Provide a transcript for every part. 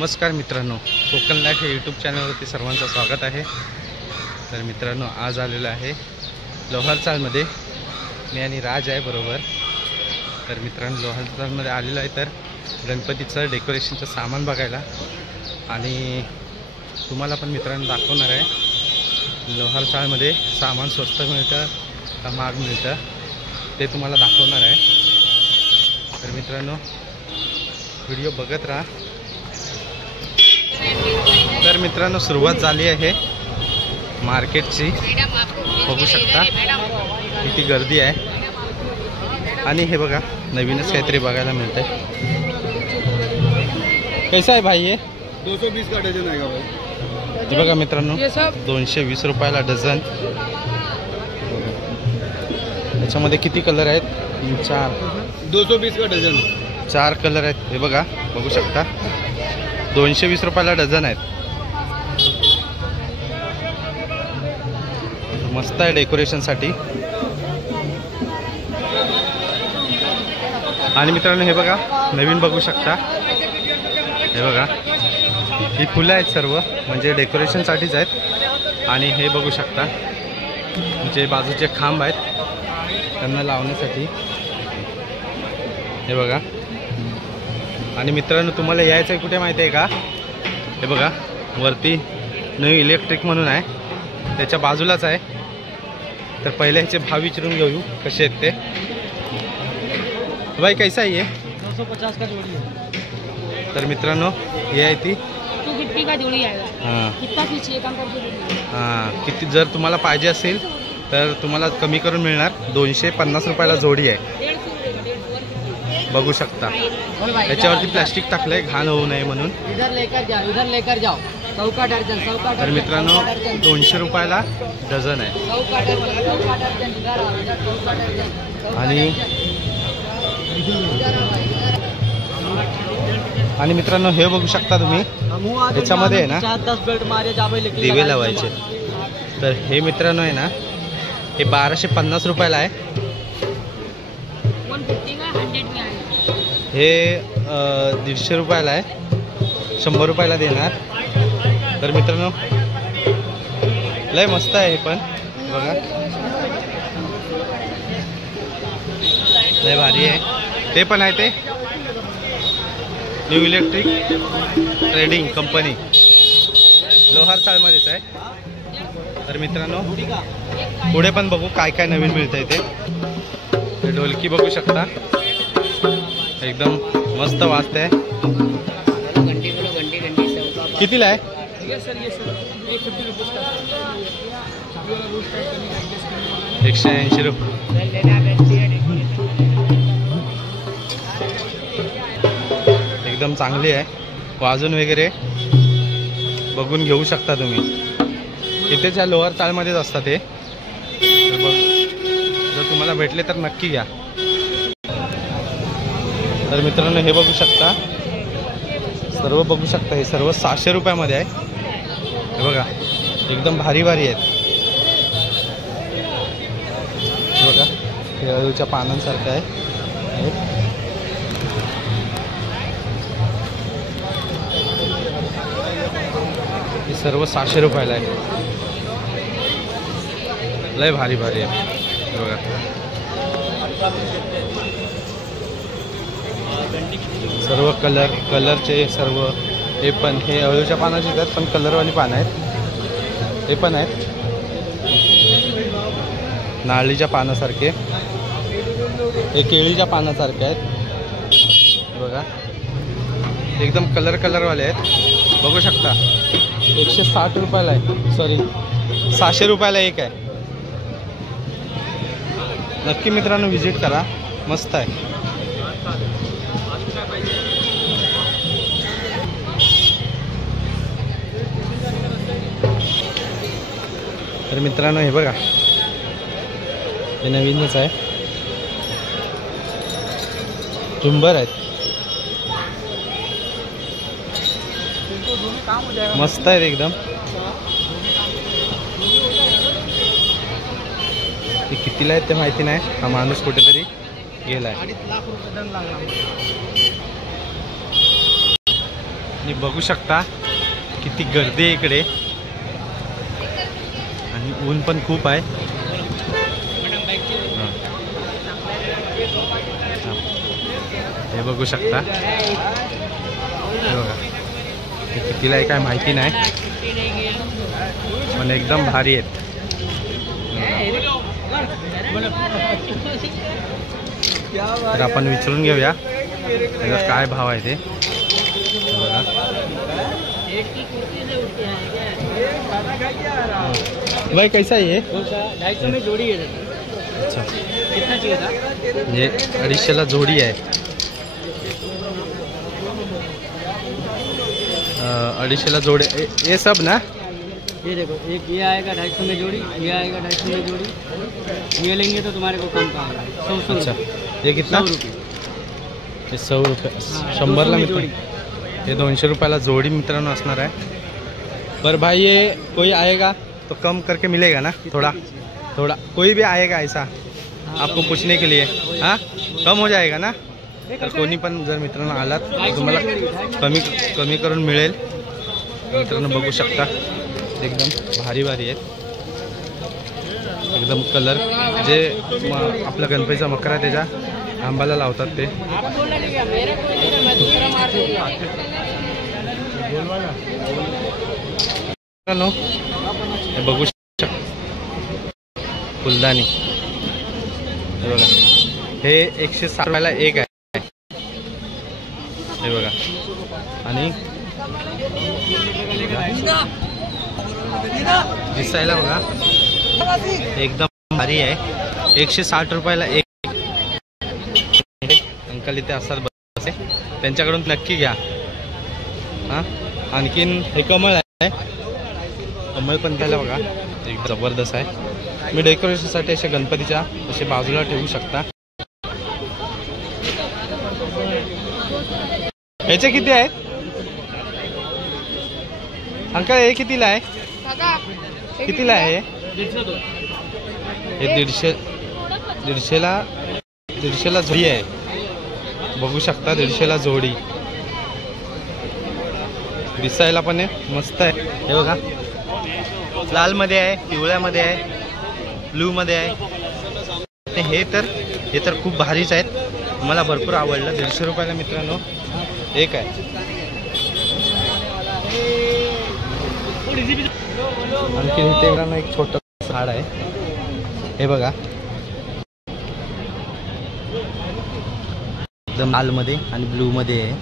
नमस्कार मित्रांनो, कोकण लाईफ या यूट्यूब चॅनलवरती सर्वांचं स्वागत आहे। तर मित्रांनो, आज आलेलो आहे लोहारचाळमध्ये। मी आणि राज आहे बरोबर। तर मित्रांनो, लोहारचाळमध्ये आलेलो आहे तर गणपतीचं डेकोरेशनचं सामान बघायला आणि तुम्हाला पण मित्रांनो दाखवणार आहे लोहारचाळमध्ये सामान स्वस्त मिळतं का महाग मिळतं ते तुम्हाला दाखवणार आहे। तर मित्रांनो, व्हिडिओ बघत राहा। तर मित्रांनो, सुरुवात झाली आहे मार्केटची। बघू शकता किती गर्दी आहे आणि हे बघा नवीनच काहीतरी बघायला मिळतंय। कैसा आहे भाई? ये 220 का डझन आहे का भाई? हे बघा मित्रांनो, 220 रुपयाला डझन। याच्यामध्ये किती कलर आहेत? 4। 220 का डझन, 4 कलर आहेत। हे बघा, बघू शकता 220 रुपयाला डझन आहेत। मस्त आहे डेकोरेशनसाठी। आणि मित्रांनो, हे बघा नवीन बघू शकता। हे बघा, ही फुलं आहेत सर्व, म्हणजे डेकोरेशनसाठीच आहेत। आणि हे बघू शकता जे बाजूचे खांब आहेत त्यांना लावण्यासाठी। हे बघा। आणि मित्रांनो, तुम्हाला यायचं आहे कुठे माहिती आहे का? हे बघा वरती न्यू इलेक्ट्रिक म्हणून आहे, त्याच्या बाजूलाच आहे। तर पहिले ह्याचे भाव विचारून घेऊ कसे आहेत ते। भाई कैसा आहे? 250 का जोड़ी है। तर मित्रांनो, ये आहे ती। तो कितनी का जोड़ी आएगा? हां कितना पीछे कम करके हां, किती जर तुम्हाला पाहिजे असेल तर तुम्हाला कमी करून मिळणार। 250 रुपयाला जोडी आहे, बघू शकता। त्याच्यावरती प्लास्टिक टाकलंय घाण होऊ नये म्हणून। इधर लेकर जाओ 100 का दर्जन, 100 का तर मित्रांनो, 200 रुपयाला डझन आहे। 100 का दर्जन, 100 का दर्जन, इधर आओ, इधर 100 का दर्जन। आणि मित्रांनो, हे बघू शकता तुम्ही, त्याच्यामध्ये आहे ना 10 बेल्ट मारे जावे लेकिन दिवे लावायचे। तर हे मित्रांनो आहे ना, हे 1250 रुपयाला आहे। 150 का 100 में आएगा। हे 150 रुपयाला आहे, 100 रुपयाला देणार। तर मित्रांनो, लय मस्त आहे हे पण, बघा लय भारी आहे। ते पण आहे ते न्यू इलेक्ट्रिक ट्रेडिंग कंपनी, लोहारचाळमध्येच आहे। तर मित्रांनो, पुढे पण बघू काय काय नवीन मिळतंय ते। ढोलकी बघू शकता, एकदम मस्त वाजते। कितीला आहे? 180 रुपये। एकदम चांगली आहे, वाजून वगैरे बघून घेऊ शकता तुम्ही। इथेच या लोअर चाळमध्येच असतात ते। तर बघ, जर तुम्हाला भेटले तर नक्की घ्या। तर मित्रांनो, हे बघू शकता, सर्व बघू शकता, हे सर्व 600 रुपयामध्ये आहे। हे बघा, एकदम भारी भारी आहेत। हे बघा, हे अळूच्या पानांसारखं आहे। हे सर्व 600 रुपयाला आहे, लय भारी भारी आहे। बघा, सर्व कलरचे सर्व। हे पण हे अळूच्या पानाचे आहेत, पण कलरवाली पानं आहेत। हे पण आहेत नारळीच्या पानासारखे, हे केळीच्या पानासारखे आहेत। बघा, एकदम कलरवाले आहेत, बघू शकता। 160 रुपयाला आहे, सॉरी 600 रुपयाला एक आहे। नक्की मित्रांनो व्हिजिट करा, मस्त आहे। तर मित्रांनो, हे बघा, हे नवीनच आहे, झुंबर आहेत, मस्त आहेत एकदम। ते कितीला आहेत ते माहिती नाही, हा माणूस कुठेतरी गेलाय। 2.5 लाख रुपये दंड लागला। आणि बघू शकता किती गर्दी आहे इकडे आणि ऊन पण खूप आहे. हे बघू शकता, हे बघा ते कितीला आहे काय माहिती नाही, पण एकदम भारी आहेत. तर आपण विचारून घेऊया त्याचा काय भाव आहे ते. बघा भाई कैसा है ये? 250 में जोड़ी है. अच्छा, कितना चाहिए था? ये 250ला जोडी आहे. 250ला जोडी ये सब ना. ये देखो, एक ये आएगा 250 में जोड़ी, ये आएगा 250 में जोड़ी. ये लेंगे तो तुम्हारे को कम का आएगा 100 अच्छा, रुपये. ये कितना? 100 रुपये. हे 100 रुपये, हाँ, 100ला 200 में मित्र. जोड़ी. हे 200 रुपयाला जोडी मित्रांनो असणार आहे. पर भाई ये कोई आएगा तो कम करके मिलेगा ना? थोड़ा थोड़ा कोई भी आएगा ऐसा आपको पूछने के लिए, हाँ कम हो जाएगा ना? तर कोणी पण जर मित्रांनो आलात तर तुम्हाला कमी कमी करून मिळेल. मित्रांनो बघू शकता एकदम भारी भारी आहेत, एकदम कलर जे आपला गणपतीचा मकरा आहे त्याच्या खांबाला लावतात ते. मित्रांनो हे बघू शकता फुलदाणी, हे बघा हे 160 रुपयाला एक आहे. हे बघा आणि दिसायला बघा एकदम भारी आहे. 160 रुपयाला एक. अंकल इथे असतात बसे, त्यांच्याकडून नक्की घ्या. हां आणखीन हे कमळ आहे, कमळ पण त्याला बघा एक जबरदस्त आहे. मी डेकोरेशनसाठी असे गणपतीच्या असे बाजूला ठेवू शकता. याचे किती आहेत अंकल? हे कितीला आहे? कितीला आहे हे? 150ला जोडी आहे. बघू शकता 150ला जोडी. दिसायला पण आहे मस्त आहे. हे बघा लाल मध्ये आहे, पिवळ्यामध्ये आहे, ब्लू मध्ये आहे. हे तर खूप भारीच आहेत, मला भरपूर आवडलं. 150 रुपयाला मित्रांनो एक आहे. आणखी इथे मित्रांनो एक छोटं झाड आहे, हे बघा एकदम लाल मध्ये आणि ब्लू मध्ये आहे.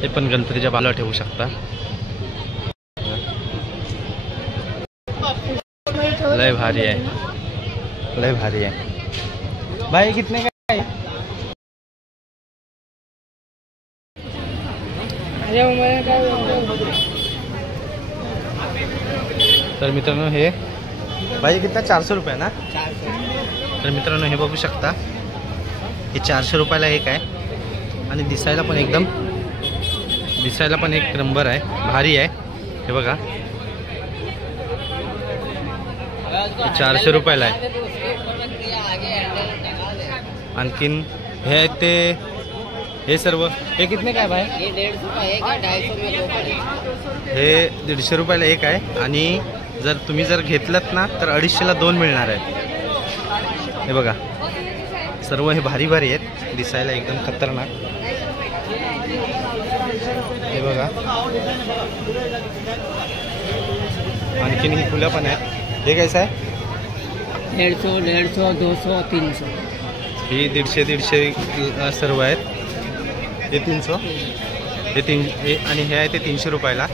हे पण गणपतीच्या बाजूला ठेवू शकता. लय भारी आहे, लय भारी आहे. भाई कितने का है? तर मित्रांनो हे भाई कितना 400 रुपये ना? तर मित्रांनो हे बघू शकता हे 400 रुपयाला एक आहे आणि दिसायला पण एक नंबर आहे, भारी आहे. हे बघा 400 रुपयाला आहे. आणखीन हे आहेत ते हे सर्व हे कितने काय भाई? ये 150 का एक है, 250 में दो पड़ेगा. हे 150 रुपयाला एक आहे आणि जर तुम्ही घेतलात ना तर 250ला 2 मिळणार आहेत. हे बघा सर्व हे भारी भारी आहेत, दिसायला एकदम खतरनाक. हे बघा आणखीन ही फुलं पण आहेत. हे कैसा आहे? 150, 200, 300. ही 150 सर्व आहेत. हे 300, हे आणि हे आहे ते 300 रुपयाला.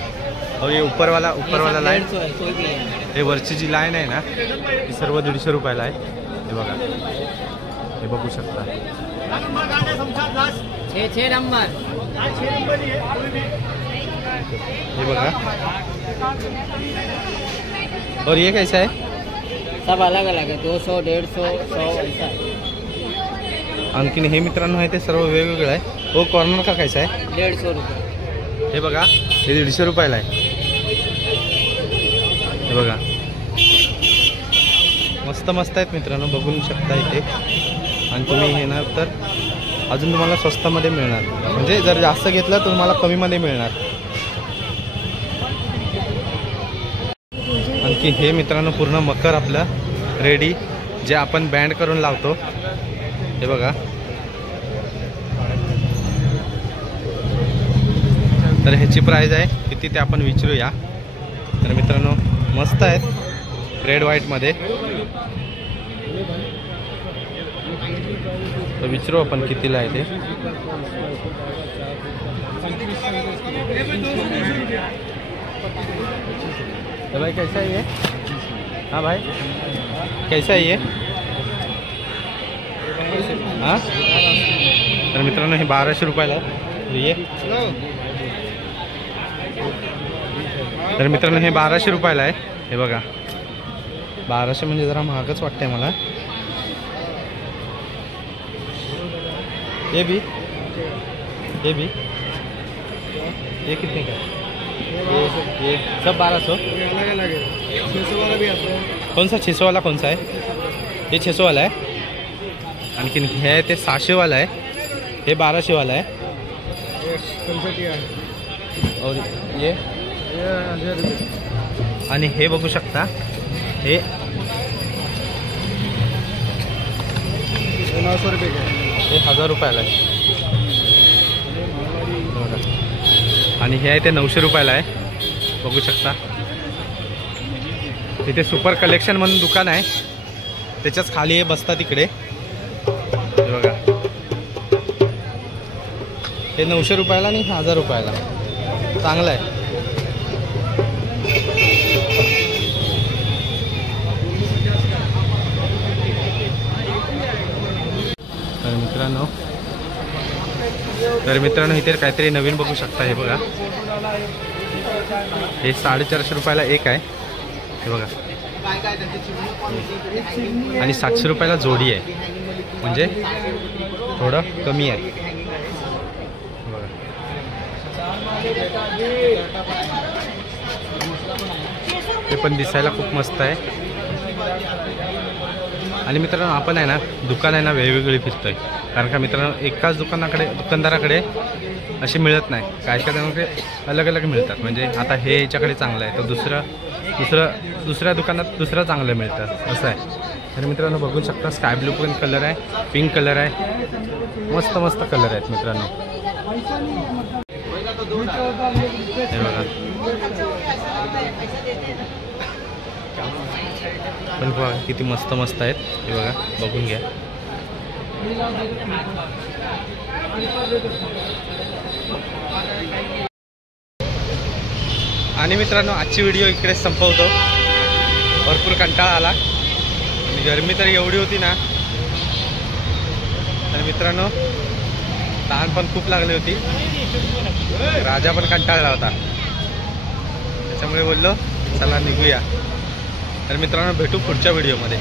और ये ऊपरवाला लाईन, हे वरची जी लाईन आहे ना ती सर्व 150 रुपयाला आहे. हे बघा हे बघू शकता. 6 नंबर. हे बघा. और ये कैसा है? सब अलग अलग है, 200, 150, 100 ऐसा है. आणखीन हे मित्रांनो आहे ते सर्व वेगवेगळं आहे. हो कॉर्नर का कैसा आहे? 150 रुपये. हे बघा हे 150 रुपयाला आहे. हे बघा मस्त मस्त आहेत मित्रांनो, बघू शकता इथे. आणि तुम्ही येणार तर अजून तुम्हाला स्वस्तामध्ये मिळणार. म्हणजे जर जास्त घेतलं तर तुम्हाला कमीमध्ये मिळणार. आणखी हे मित्रांनो पूर्ण मकर आपलं रेडी, जे आपण बँड करून लावतो. हे बघा. तर ह्याची प्राईज आहे किती ते आपण विचारूया. तर मित्रांनो मस्त आहेत रेड व्हाईटमध्ये. तर विचारू आपण कितीला आहे ते. तो भाई कैसा है ये? हाँ भाई कैसा है ये? हाँ. तर मित्रांनो हे 1200 रुपयाला ये. तर मित्रांनो हे 1200 रुपयाला आहे. हे बघा 1200 म्हणजे जरा महागच वाटतंय मला. ये भी ये कितने का? ये सब 1200. अलग है 600 वाला भी आता है. कौन सा 600 वाला कौन सा है? ये 600 वाला है. आणखीन हे आहे ते 600 वाला आहे. हे 1200 वाला आहे. और ये 1000 रुपये. आणि हे बघू शकता हे 900 रुपये का. हे 1000 रुपयाला आहे. आणि हे आहे ते 900 रुपयाला आहे. बघू शकता इथे सुपर कलेक्शन म्हणून दुकान आहे, त्याच्याच खाली हे बसता तिकडे. हे बघा हे 900 रुपयाला आणि 1000 रुपयाला. चांगलं आहे. तर मित्रांनो इथे काहीतरी नवीन बघू शकता. हे बघा हे 450 रुपयाला एक आहे. हे बघा आणि 700 रुपयाला जोडी आहे, म्हणजे थोडं कमी आहे. बघा हे पण दिसायला खूप मस्त आहे. आणि मित्रांनो आपण आहे ना दुकान आहे ना वेगवेगळी फिरतोय, कारण का मित्रांनो एकाच दुकानदाराकडे असे मिळत नाही. काय काय अलग अलग मिळतात. म्हणजे आता हे याच्याकडे चांगलं आहे तर दुसऱ्या दुकानात दुसरं चांगलं मिळतं असं आहे. तर मित्रांनो बघू शकता स्काय ब्लू पण कलर आहे, पिंक कलर आहे, मस्त मस्त कलर आहेत मित्रांनो. हे बघा पण बघा किती मस्त मस्त आहेत. हे बघा बघून घ्या. आणि मित्रांनो आजची व्हिडिओ इकडेच संपवतो. भरपूर कंटाळा आला आणि गरमी तर एवढी होती ना, तर मित्रांनो तहान पण खूप लागली होती. राजा पण कंटाळला होता, त्याच्यामुळे बोललो चला निघूया. तर मित्रांनो भेटू पुढच्या व्हिडिओमध्ये.